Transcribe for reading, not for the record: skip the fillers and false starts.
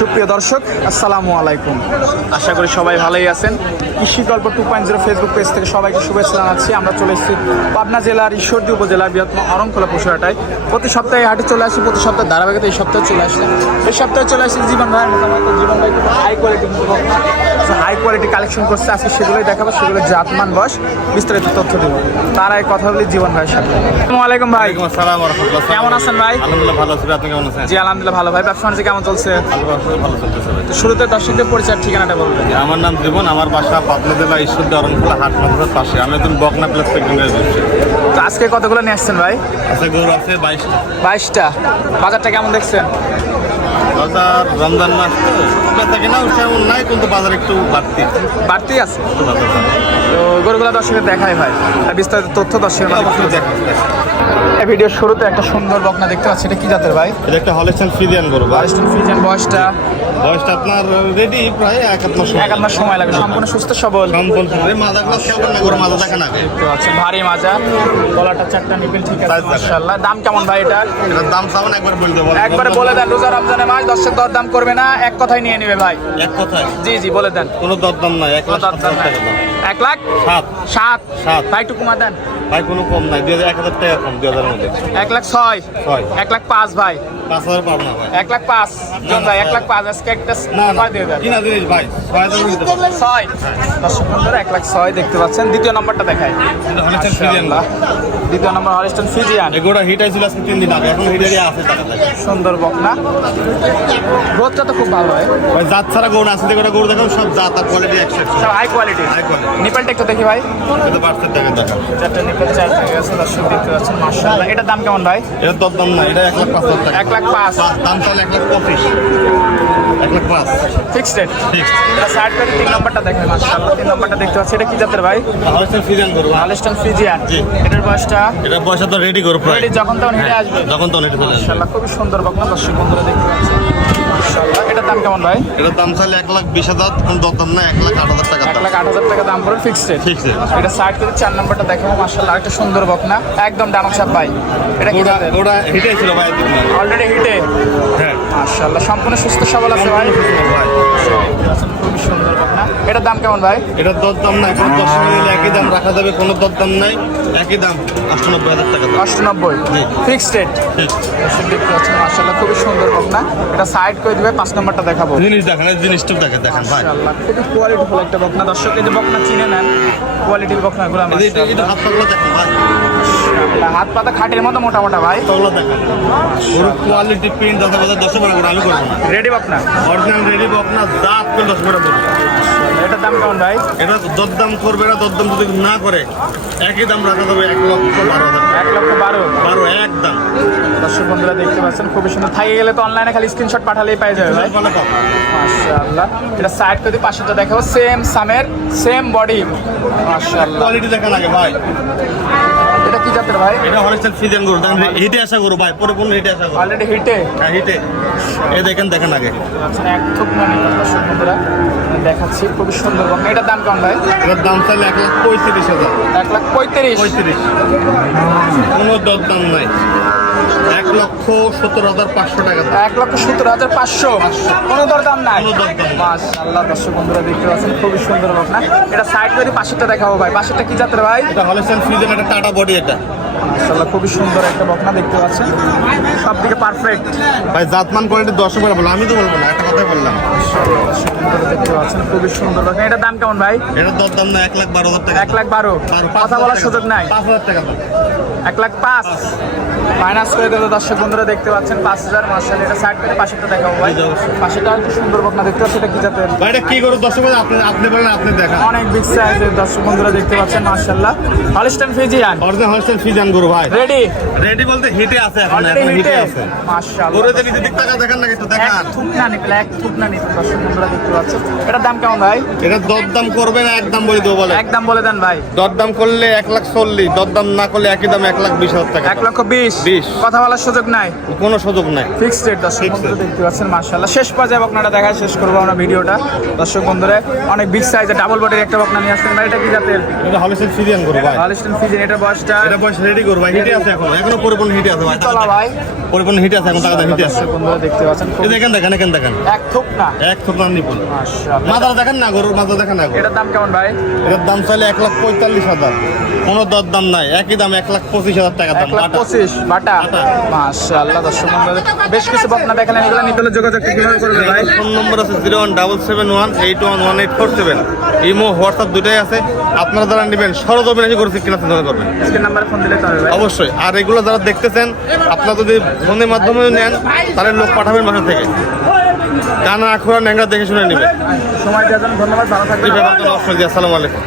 সুপ্রিয় দর্শক, আসসালামু আলাইকুম। আশা করি সবাই ভালোই আছেন। কৃষি গল্প 2.0 ফেসবুক পেজ থেকে সবাইকে শুভেচ্ছা জানাচ্ছি। আমরা চলে এসেছি পাবনা জেলার ঈশ্বরদী উপজেলার বৃহত্তম অরণখোলা পশুহাটায়। প্রতি সপ্তাহে হাটে চলে আসি, প্রতি সপ্তাহে ধারাবাহিকতা এই সপ্তাহে চলে আসছে। এই সপ্তাহে চলে আসছি জীবন ভাই, মোটামুটি জীবন ভাই কিন্তু হাই কোয়ালিটি কালেকশন করছে। আজকে সেগুলোই দেখাবো, সেগুলো জাতমান বয়স বিস্তারিত তথ্য দেবো। তার আগে কথা বলি জীবন ভাইয়ের সাথে। আসসালামু আলাইকুম ভাই। আসসালামু আলাইকুম। কেমন আছেন ভাই? আলহামদুলিল্লাহ ভালো আছি, আপনি কেমন আছেন? জি আলহামদুলিল্লাহ ভালো। ভাই ব্যবসা বাণিজ্য কেমন চলছে? ভালো চলতেছে ভাই। তো শুরুতে দর্শকদের পরিচয় ঠিকানাটা বলবেন। আমার নাম জীবন, আমার বাসা পাবনা জেলা ঈশ্বরদী অরণখোলা হাট মাদ্রাসার পাশে। আমি একজন বকনা প্লাস প্রেগনেন্ট বসছি। তো আজকে কতগুলো নিয়ে আসছেন ভাই? আচ্ছা, গরু আছে 22টা। 22টা। বাজারটা কেমন দেখছেন? বাজার রমজান মাস তো বেচা কেনা তেমন নাই, কিন্তু বাজার একটু বাড়তি আছে। একটু বাজার বাড়তি। তো গরুগুলো দর্শকের দেখাই ভাই, আর বিস্তারিত তথ্য দর্শকের মাঝে অবশ্যই তুলে দেখেন, দেখেন। এই ভিডিওর শুরুতে একটা সুন্দর বকনা দেখতে পাচ্ছি, এটা কি জাতের ভাই? এটা একটা হলিস্টিয়ান ফ্রিজিয়ান গরু ভাই। Holstein Friesian. বয়সটা? বয়সটা আপনার রেডি প্রায় এক মাস সময়। এক মাস সময় লাগে। সম্পূর্ণ সুস্থ সবল। সম্পূর্ণ মাজাগুলো কেমন না গরু মাজা দেখেন আগে। দেখতে পাচ্ছেন ভারী মাজা, গলাটা চারটা নিপিল ঠিক আছে Size দেখেন। মাশাআল্লাহ। দাম কেমন ভাই এটা? এটার দাম চাবেন একবার বলে দেবো। একবারে বলে দেন, রোজা রমজানের মাস, দর্শক দরদাম করবে না, এক কথাই নিয়ে নেবে ভাই। এক কথায় জি জি বলে দেন। কোনো দরদাম নাই, 1,70,000 টাকা দাম। 1,07,000। 7 ভাই একটু কমা দেন। ভাই কোনো কম নাই, 1,000 টাকা কম, 2,000 মধ্যে 1,06,000। 6 1,05,000 ভাই। 5,000 পাবো না ভাই। 1,05,000 জন ভাই। 1,05,000 আজকে একটা না না, ছয় দিয়ে দেন। কিনা জিনিস ভাই 6,000 দিতে পারবো। 6 দর্শক বন্ধুরা 1,06,000 দেখতে পাচ্ছেন। দ্বিতীয় নম্বরটা দেখাই। এটা হলিস্টিয়ান ফ্রিজিয়ান মাশাআল্লাহ। দ্বিতীয় নম্বর হলিস্টিয়ান ফ্রিজিয়ান। এগুলো হিট আইছিল আজকে 3 দিন আগে, এখন হিটারই আছে টাকা থাকে। সুন্দর বকনা, গ্রোথটা তো খুব ভালো হয় ভাই জাত ছাড়া গরু আছে, যেগুলো গরু দেখো সব জাত আর কোয়ালিটি 100। সব হাই কোয়ালিটি। High quality। নিপলটা একটু দেখি ভাই। কিন্তু বাড়তে টাকা দেখা। চারটা নিপল চার থেকে আছে দর্শক দেখতে পাচ্ছেন মাশাআল্লাহ। এটার দাম কেমন ভাই? এর দরদাম না, এটা 1,05,000 টাকা। 1,05,000 দাম চাইলে 1,25,000। 1,05,000 ফিক্সড রেট। ফিক্সড। এটা সাইড করে 3 নম্বরটা দেখেন মাশাআল্লাহ। 3 নম্বরটা দেখতে পাচ্ছি, এটা কি জাতের ভাই? হলিস্টিয়ান ফ্রিজিয়ান গরু। Holstein Friesian. জি। এটার বয়সটা? এটা বয়স তো রেডি গরু প্রায়। রেডি, যখন তখন হেঁটে আসবে। যখন তখন এটা চলে আসবে। মাশাআল্লাহ খুবই সুন্দর বকনা দর্শক বন্ধুরা দেখতে পাচ্ছেন মাশাআল্লাহ। এটার দাম কেমন ভাই? এটার দাম চাইলে 1,20,000, কোন দরদাম না, 1,08,000 টাকা দাম। 1,08,000 টাকা দাম পড়ে ফিক্সড রেট। Fixed rate। এটা সাইড করে 4 নম্বরটা দেখাবো মাশাআল্লাহ। একটা সুন্দর বকনা, একদম ডানো ছাপ ভাই। এটা কি ওটা জাতের? ওটা হিট আইছিল ভাই এতদিন আগে। অলরেডি হিটে। হ্যাঁ মাশাআল্লাহ সম্পূর্ণ সুস্থ সবল আছে ভাই। ভাই খুবই সুন্দর বকনা। এটার দাম কেমন ভাই? এটার দরদাম নাই, কোনো 10 মিনিট একই দাম রাখা যাবে, কোনো দরদাম নাই, একই দাম 98,000 টাকা দাম। 98 জি। Fixed rate. ঠিক। দর্শক দেখতে পাচ্ছেন মাশাআল্লাহ খুবই সুন্দর বকনা। এটা সাইড করে দিবে, 5 নম্বরটা দেখাবো। জিনিস দেখেন, এই জিনিসটা দেখেন ভাই। মাশাআল্লাহ খুবই কোয়ালিটিফুল একটা বকনা। দর্শক এই যে বকনা চিনে নেন, কোয়ালিটির বকনাগুলো এই যে এটা হাত পাগুলো দেখেন ভাই, মাশাআল্লাহ। হাত পাতা খাটের মতো মোটা মোটা ভাই। পাগুলো দেখেন। গরু কোয়ালিটি প্রিন্ট দাদা দাদা 10 টাকা করে আমি করবো না। রেডি বকনা। অরিজিনাল রেডি বকনা দাঁত করে 10 টাকা করবো। এটার দাম কেমন ভাই? এটা দরদাম করবে না, দরদাম যদি না করে একই দাম রাখা যাবে 1,12,000 টাকা। 1,12,000। 12 একদম। দর্শক বন্ধুরা দেখতে পাচ্ছেন খুবই সুন্দর। থাকি গেলে তো অনলাইনে খালি স্ক্রিনশট পাঠালেই পাই যাবে ভাই। ভালো পাবো। মাশাআল্লাহ। এটা সাইড করে দিয়ে পাশেটা দেখাবো, সেম সামের সেম বডি মাশাআল্লাহ। কোয়ালিটি দেখেন আগে ভাই। এটা কি জাতের ভাই? এটা হলিস্টিয়ান ফ্রিজিয়ান গরু, দেখেন হিটে আসা গরু ভাই, পরিপূর্ণ হিটে আসা গরু। অলরেডি হিটে। হ্যাঁ হিটে। এই দেখেন আগে। আচ্ছা এক থুক মানে দর্শক বন্ধুরা দেখাচ্ছি খুবই সুন্দর বকনা। এটার দাম কেমন ভাই? এটার দাম চাইলে 1,35,000। 1,35,000। 35। কোনো দরদাম নাই, 1,17,500 টাকা দাম। 1,17,500। কোনো দরদাম নাই। কোনো দরদাম নাই। মাশাআল্লাহ দর্শক বন্ধুরা দেখতে পাচ্ছেন খুবই সুন্দর বকনা। এটা সাইড করে পাশেরটা দেখাবো ভাই। পাশেরটা কি জাতের ভাই? এটা হলিস্টিয়ান ফ্রিজিয়ান, একটা টাটা বডি এটা। মাশাআল্লাহ খুবই সুন্দর একটা বকনা দেখতে পাচ্ছেন, সব দিকে পারফেক্ট। ভাই জাতমান কোয়ালিটি 10 টাকা বললাম, আমি তো বলবো না, একটা কথাই বললাম। দেখতে পাচ্ছেন খুবই সুন্দর বকনা। এটার দাম কেমন ভাই? এটার দরদাম না 1,12,000 টাকা। 1,12,000। কথা বলার সুযোগ নাই। 5,000 টাকা দাম। 1,05,000 মাইনাস করে দেবে দর্শক বন্ধুরা দেখতে পাচ্ছেন 5,000। মাশাআল্লাহ। এটা সাইড করে পাশেরটা দেখাবো ভাই। জি, অবশ্যই। পাশেরটা একটু সুন্দর বকনা দেখতে পাচ্ছেন, এটা কি জাতের? ভাই এটা কি গরু 10 টাকা আপনি বলেন, আপনি দেখান। অনেক বিগ সাইজের দর্শক বন্ধুরা দেখতে পাচ্ছেন মাশাআল্লাহ। Holstein Friesian original Holstein Friesian গরু ভাই। রেডি। রেডি বলতে হিটে আছে এখন, অলরেডি এখন হিটে হিটে আছে। মাশাআল্লাহ। গরুতে নিচে দিক টাকা দেখেন না, একটু দেখান। এক থুক না নিতে দর্শক বন্ধুরা দেখতে পাচ্ছেন। এটার দাম কেমন ভাই? এটা দরদাম করবে না, একদম বলে দেবো বলে। একদম বলে দেন ভাই। দরদাম করলে 1,40,000, দরদাম না করলে একই দাম 1,20,000 টাকা। 1,20,000। কথা বলার সুযোগ নাই। কোনো সুযোগ নাই। ফিক্সড রেট দর্শক বন্ধুরা দেখতে পাচ্ছেন মাশাআল্লাহ। শেষ পর্যায়ে বকনাটা দেখা শেষ করবো আমরা ভিডিওটা। দর্শক বন্ধুরা অনেক বিগ সাইজের ডাবল বডির একটা বকনা নিয়ে আসছেন ভাই। এটা কি জাতের? এটা হলিস্টিয়ান ফ্রিজিয়ান গরু ভাই। Holstein Friesian. এটার বয়সটা? এটা বয়স রেডি বাড়ি করবো ভাই, হিটে আছে এখনো পরিপূর্ণ হিটে আছে ভাই, চলা ভাই পরিপূর্ণ হিটে আছে এখন, টাকা হিটে আছে। বন্ধুরা দেখতে পাচ্ছেন এই দেখেন দেখেন এক থোক না, এক থোক না নিপুল, মাশাআল্লাহ। মাথা দেখেন না, গরুর মাথা দেখেন না। এটার দাম কেমন ভাই? এটার দাম চাইলে 1,45,000, কোনো দর দাম নাই, একই দাম 1,25,000 টাকা দাম। 1,25,000 বাটা, মাশাআল্লাহ। দর্শক বন্ধুরা বেশ কিছু বকনা দেখালেন, এগুলো নিতে হলে যোগাযোগ কিভাবে করবে ভাই? ফোন নম্বর আছে 01771811817। ইমো হোয়াটসঅ্যাপ দুটাই আছে, আপনারা যারা নেবেন সরজমিনে এসে গরু কিনা চিন্তা করবেন, আজকের নাম্বারে ফোন দিলে তো হবে ভাই। অবশ্যই। আর এগুলো যারা দেখতেছেন, আপনারা যদি ফোনের মাধ্যমে নেন তাহলে লোক পাঠাবেন বাসা থেকে, কানা আখড়া ন্যাংরা দেখে শুনে নেবে। সময় দেওয়ার জন্য ধন্যবাদ, ভালো থাকবেন। আসসালামু আলাইকুম।